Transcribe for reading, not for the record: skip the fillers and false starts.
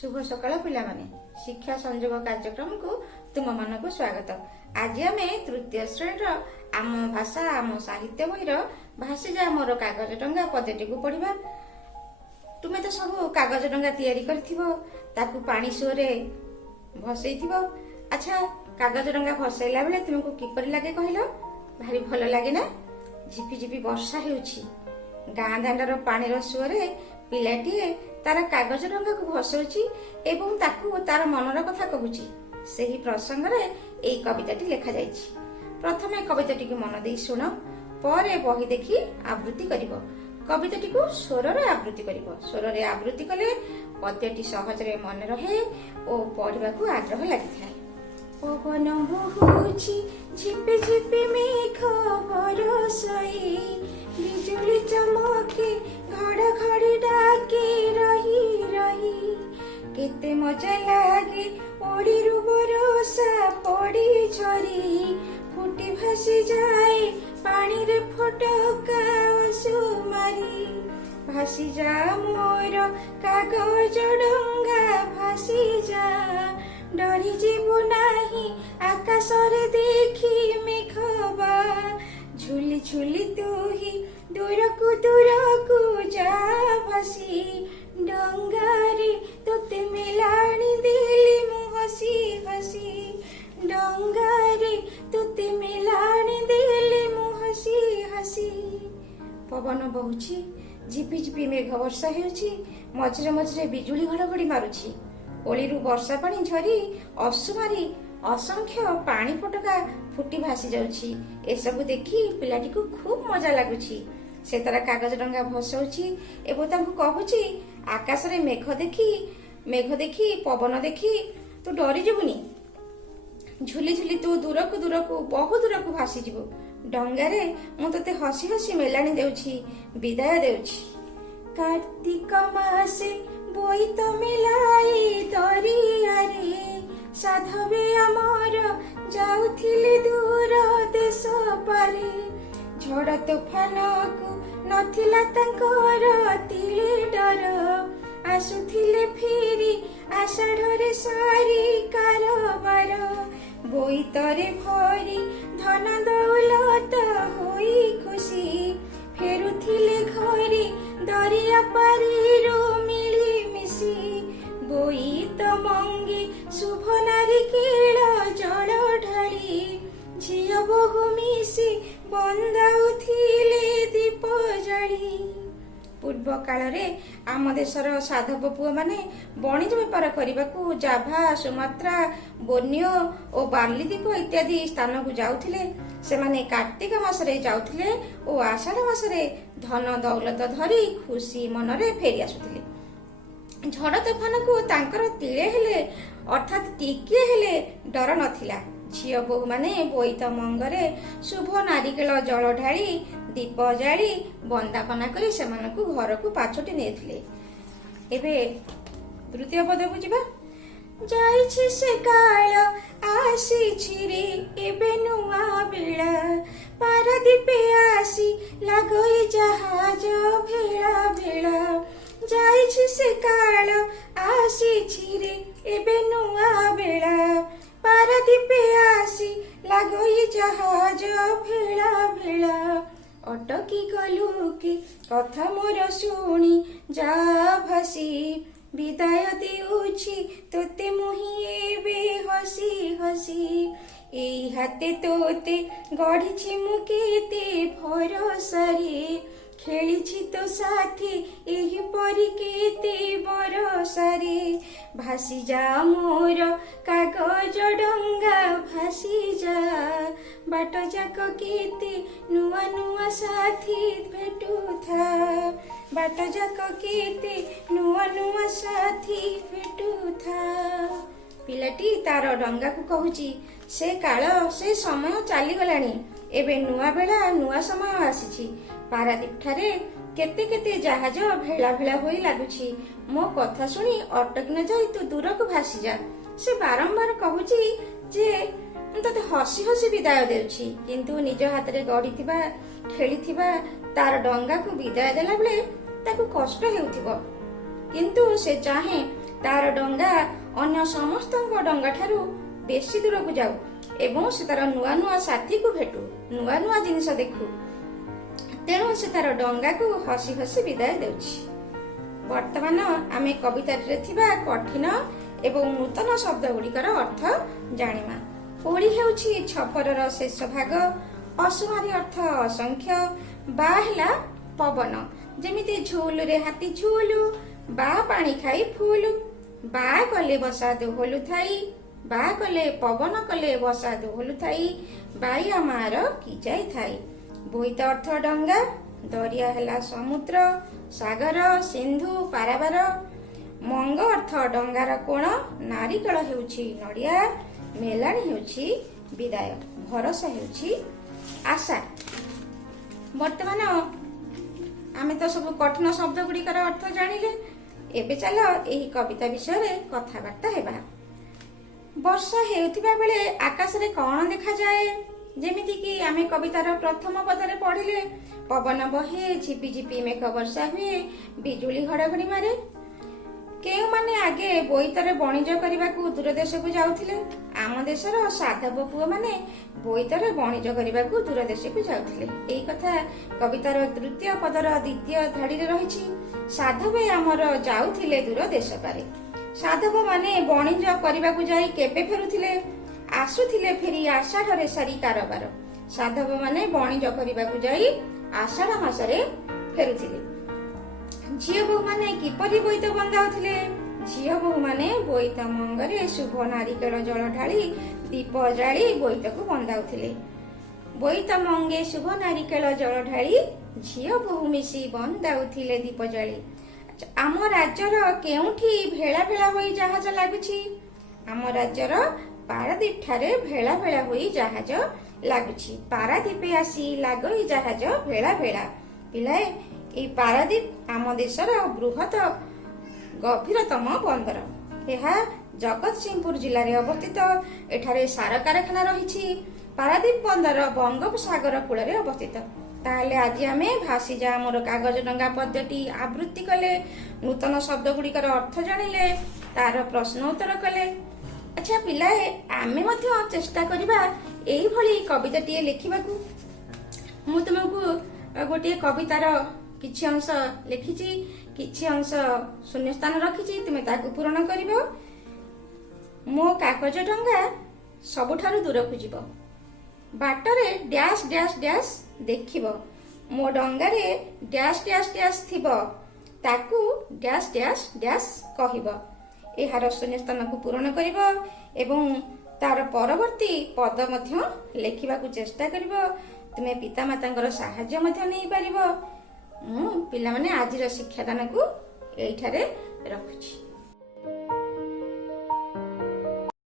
शुभ सकाळ पिलामाने शिक्षा संयोग कार्यक्रम को तुम मन को स्वागत। आज आम तृतीय श्रेणी आम भाषा आम साहित्य बहिर भाषीजा मोर कागज डंगा पद्यटी को पढ़ा। तुम्हें तो सब कागज डंगा तैयारी करथिबो पानी सुरे भसैथिबो। अच्छा, कागज डंगा भसैला बेले तुमको किपरि लागे कहलो? भारी भल लागे ना? झिपि झिपि वर्षा हेउछि, गाँ दांडर पानीर सुरे पिलाटीए तार कागज डंगा को भसौछि एवं ताकू तार मनर कथा कहूछि। सेही प्रसंग रे एई कविताटी लेखा जाइछि। प्रथमे कविताटी को मन देई सुनो, परे बही देखि आवृत्ति करिवो। कविताटी को स्वर रे आवृत्ति करिवो। स्वर रे आवृत्ति कले पद्यटी सहज रे मन रहे ओ पढ़िबा को आग्रह लागिଥାଏ। पवन बहुछि झिपि झिपि मेघ बरसई, बिजुली चमके घड़घड़ी डाके रही रही। केते मजा लागे ओडिरु बरसा पड़ी झरी, फुटी भासी जाए पानी रे फटका सुमारी। भासी जा मोर कागज डंगा भासी जा, डरी जीवु नाही आकाश रे देखी मेघबा। झुली झुली तू ही दूरकू जा भासी, डंगा रे तोते मिलाणी देली मु हसी हसी। डंगा रे तोते मिलाणी देली मु हसी हसी। पवन बहुछि, झिपि झिपि मेघ वर्षा हेउछि, मझिरे मझिरे बिजुली घड़घड़ी मारुछि। ओळीरू वर्षा पानी झरी असुमारी असंख्य पानी फटका फुटी भासी जाउछि। एसबु देखि पिलाटी को खूब मजा लागुछि। से तार कागज डंगा भसौछि एवं तांको कहूछि, आकाश रे मेघ देखी पवन देखी तू डरी जीवुनी। झुली झुली तू दूरकू बहु दूरकू भासी जीवु। डंगा रे मु तते हसी हसी मेलाणी देउछि, विदाय देउछि। कार्तिक मासे बोईत मिलाई दरियारे, साधवे आमर जाउथिले दूर देश पारे। झड़ तोफान को नथिला तांकर तिले डर, आसुथिले फेरी आषाढ़ सारी कारबार। बोईतरे भरी धन दौलत होई खुशी, फेरुथिले घरे दरिया पारिरू मिली मिसी। बोईत मंगे शुभ नारी केळ जल ढाली, झियो बहु मिसी बंदाउथिले दीप जाली। पूर्व काल रे आम देशर साधव पुओ माने वाणिज्य बेपार करने जाभा, सुमात्रा, बोर्नियो और बार्लीद्वीप इत्यादि स्थान को जाउथिले। सेमाने कार्तिक मासरे जाउथिले ओ आषाढ़ मासरे धन दौलत धरी खुशी मनरे फेरी आसुथिले। झड़ तोफान को तांकर तिले हेले अर्थात टिकिए हेले डर नथिला। झियो बोहू माने बोईत मंगरे शुभ नारिकेल जल ढाली दीप जाली बंदापना करी सेमानकु घर को पाछोटी नेथिले। एबे तृतीय पद को जिबा। जाइछि से काल आसीछि रे एबे नुआ बेला, पारादीपे आसी लागई जहाज भेला भेला। जाइछि से काल आसीछि रे एबे नुआ बेला, पारादीपे आसी लागई जहाज भेला भेला। अटकी गलु कि कथा मोर शुणी जा भासी, विदाय देउछि तोते मुहि एबे हसी हसी। एई हाते तोते गढ़िछि मु केते भरसारे, खेलिछि तो साथी एही परि केते बरसारे। भासी जा मोर कागज डंगा भासी जा, बाट जाक केते नुआ नुआ साथी भेटुथा। बाट जाक केते नुआ नुआ साथी भेटुथा। पिलाटी तार डंगा को कहूछि, से काल से समय चली गलानी, एबे नुआ बेला नुआ समय आसीछि। पारादीप ठारे केते केते जहाज भेला भेला होई लागुछि। मो कथा सुनी अटक न जाई तू दूर को भासी जा। से बारंबार कहूछि जे तते हसी हसी विदाय देउछि, किंतु निज हाथ रे गढ़िथिबा खेलिथिबा तार डंगा को विदाय देला बेले ताकू कष्ट हेउथिबो। किंतु से चाहे ତାର ଡଙ୍ଗା ଅନ୍ୟ ସମସ୍ତଙ୍କ ଡଙ୍ଗା ଠାରୁ ବେଶୀ ଦୂରକୁ ଯାଉ ଏବଂ ସେ ତାର ନୂଆ ନୂଆ ସାଥୀକୁ ଭେଟୁ, ନୂଆ ନୂଆ ଜିନିଷ ଦେଖୁ। ତେଣୁ ସେ ତାର ଡଙ୍ଗାକୁ ହସି ହସି ବିଦାୟ ଦେଉଛି। ବର୍ତ୍ତମାନ ଆମେ କବିତାଟିରେ ଥିବା କଠିନ ଏବଂ ନୂତନ ଶବ୍ଦ ଗୁଡ଼ିକର ଅର୍ଥ ଜାଣିବା। ଓଳି ହେଉଛି ଛପରର ଶେଷ ଭାଗ, ଅସୁମାରୀ ଅର୍ଥ ଅସଂଖ୍ୟ, ବା ହେଲା ପବନ, ଯେମିତି ଝୁଲୁରେ ହାତୀ ଝୁଲୁ, ବା ପାଣି ଖାଇ ଫୁଲୁ, ବା କଲେ ବସା ଦୋହଲୁ ଥାଇ, ବା କଲେ ପବନ କଲେ ବସା ଦୋହଲୁ ଥାଇ, ବାଇଆ ମାର କି ଯାଇଥାଇ। ବୋଇତ ଅର୍ଥ ଡଙ୍ଗା, ଦରିଆ ହେଲା ସମୁଦ୍ର, ସାଗର, ସିନ୍ଧୁ, ପାରାବାର। ମଙ୍ଗ ଅର୍ଥ ଡଙ୍ଗାର କୋଣ, ନାରିକେଳ ହେଉଛି ନଡ଼ିଆ, ମେଲାଣି ହେଉଛି ବିଦାୟ, ଭରସା ହେଉଛି ଆଶା। ବର୍ତ୍ତମାନ ଆମେ ତ ସବୁ କଠିନ ଶବ୍ଦ ଗୁଡ଼ିକର ଅର୍ଥ ଜାଣିଲେ। ଏବେ ଚାଲ ଏହି କବିତା ବିଷୟରେ କଥାବାର୍ତ୍ତା ହେବା। ବର୍ଷା ହେଉଥିବା ବେଳେ ଆକାଶରେ କଣ ଦେଖାଯାଏ? ଯେମିତିକି ଆମେ କବିତାର ପ୍ରଥମ ପଦରେ ପଢିଲେ, ପବନ ବହେ, ଝିପି ଝିପି ମେଘ ବର୍ଷା ହୁଏ, ବିଜୁଳି ଘଡଘଡି ମାରେ। କେଉଁମାନେ ଆଗେ ବୋଇତରେ ବଣିଜ କରିବାକୁ ଦୂର ଦେଶକୁ ଯାଉଥିଲେ? ଆମ ଦେଶର ସାଧବ ପୁଅମାନେ ବୋଇତରେ ବଣିଜ କରିବାକୁ ଦୂର ଦେଶକୁ ଯାଉଥିଲେ। ଏହି କଥା କବିତାର ତୃତୀୟ ପଦର ଦ୍ୱିତୀୟ ଧାଡିରେ ରହିଛି। ସାଧବ ଆମର ଯାଉଥିଲେ ଦୂର ଦେଶ ପାରେ। ସାଧବ ମାନେ ବଣିଜ କରିବାକୁ ଯାଇ କେବେ ଫେରୁଥିଲେ? ଆସୁଥିଲେ ଫେରି ଆଷାଢରେ ସାରି କାରବାର। ସାଧବ ମାନେ ବଣିଜ କରିବାକୁ ଯାଇ ଆଷାଢ ମାସରେ ଫେରୁଥିଲେ। ଝିଅ ବୋହୂ ମାନେ କିପରି ବୋଇତ ବନ୍ଦାଉଥିଲେ? ଝିଅ ବୋହୂ ମାନେ ବୋଇତ ମଙ୍ଗରେ ଶୁଭ ନାରିକେଳ ଜଳ ଢାଳି ଦୀପ ଜାଳି ବୋଇତକୁ ବନ୍ଦାଉଥିଲେ। ବୋଇତ ମଙ୍ଗେ ଶୁଭ ନାରିକେଳ ଜଳ ଢାଳି ଝିଅ ବୋହୂ ମିଶି ବନ୍ଦାଉଥିଲେ ଦୀପ ଜାଳି। ଆମ ରାଜ୍ୟର କେଉଁଠି ଭେଳା ଭେଳା ହୋଇ ଜାହାଜ ଲାଗୁଛି? ଆମ ରାଜ୍ୟର ପାରାଦୀପ ଠାରେ ଭେଳା ଭେଳା ହୋଇ ଜାହାଜ ଲାଗୁଛି। ପାରାଦୀପେ ଆସି ଲାଗୋଇ ଜାହାଜ ଭେଳା ଭେଳା। ପିଲାଏ, ଏହି ପାରାଦୀପ ଆମ ଦେଶର ବୃହତ ଗଭୀରତମ ବନ୍ଦର। ଏହା ଜଗତସିଂହପୁର ଜିଲ୍ଲାରେ ଅବସ୍ଥିତ। ଏଠାରେ ସାର କାରଖାନା ରହିଛି। ପାରାଦୀପ ବନ୍ଦର ବଙ୍ଗୋପସାଗର କୂଳରେ ଅବସ୍ଥିତ। ତାହେଲେ ଆଜି ଆମେ ଭାସିଯା ମୋର କାଗଜ ଡଙ୍ଗା ପଦ୍ୟଟି ଆବୃତ୍ତି କଲେ, ନୂତନ ଶବ୍ଦ ଗୁଡ଼ିକର ଅର୍ଥ ଜାଣିଲେ, ତାର ପ୍ରଶ୍ନ ଉତ୍ତର କଲେ। ଆଚ୍ଛା ପିଲାଏ, ଆମେ ମଧ୍ୟ ଚେଷ୍ଟା କରିବା ଏଇଭଳି କବିତାଟିଏ ଲେଖିବାକୁ। ମୁଁ ତୁମକୁ ଗୋଟିଏ କବିତାର କିଛି ଅଂଶ ଲେଖିଛି, କିଛି ଅଂଶ ଶୂନ୍ୟସ୍ଥାନ ରଖିଛି, ତୁମେ ତାକୁ ପୂରଣ କରିବ। ମୋ କାଗଜ ଡଙ୍ଗା ସବୁଠାରୁ ଦୂରକୁ ଯିବ, ବାଟରେ ଡ୍ୟାସ୍ ଡ୍ୟାସ୍ ଡ୍ୟାସ୍ ଦେଖିବ। ମୋ ଡଙ୍ଗାରେ ଡ୍ୟାସ୍ ଡ୍ୟାସ୍ ଡ୍ୟାସ୍ ଥିବ, ତାକୁ ଡ୍ୟାସ୍ ଡ୍ୟାସ୍ ଡ୍ୟାସ୍ କହିବ। ଏହାର ଶୂନ୍ୟସ୍ଥାନକୁ ପୂରଣ କରିବ ଏବଂ ତାର ପରବର୍ତ୍ତୀ ପଦ ମଧ୍ୟ ଲେଖିବାକୁ ଚେଷ୍ଟା କରିବ। ତୁମେ ପିତାମାତାଙ୍କର ସାହାଯ୍ୟ ମଧ୍ୟ ନେଇପାରିବ। ମୁଁ ପିଲାମାନେ ଆଜିର ଶିକ୍ଷାଦାନକୁ ଏଇଠାରେ ରଖୁଛି।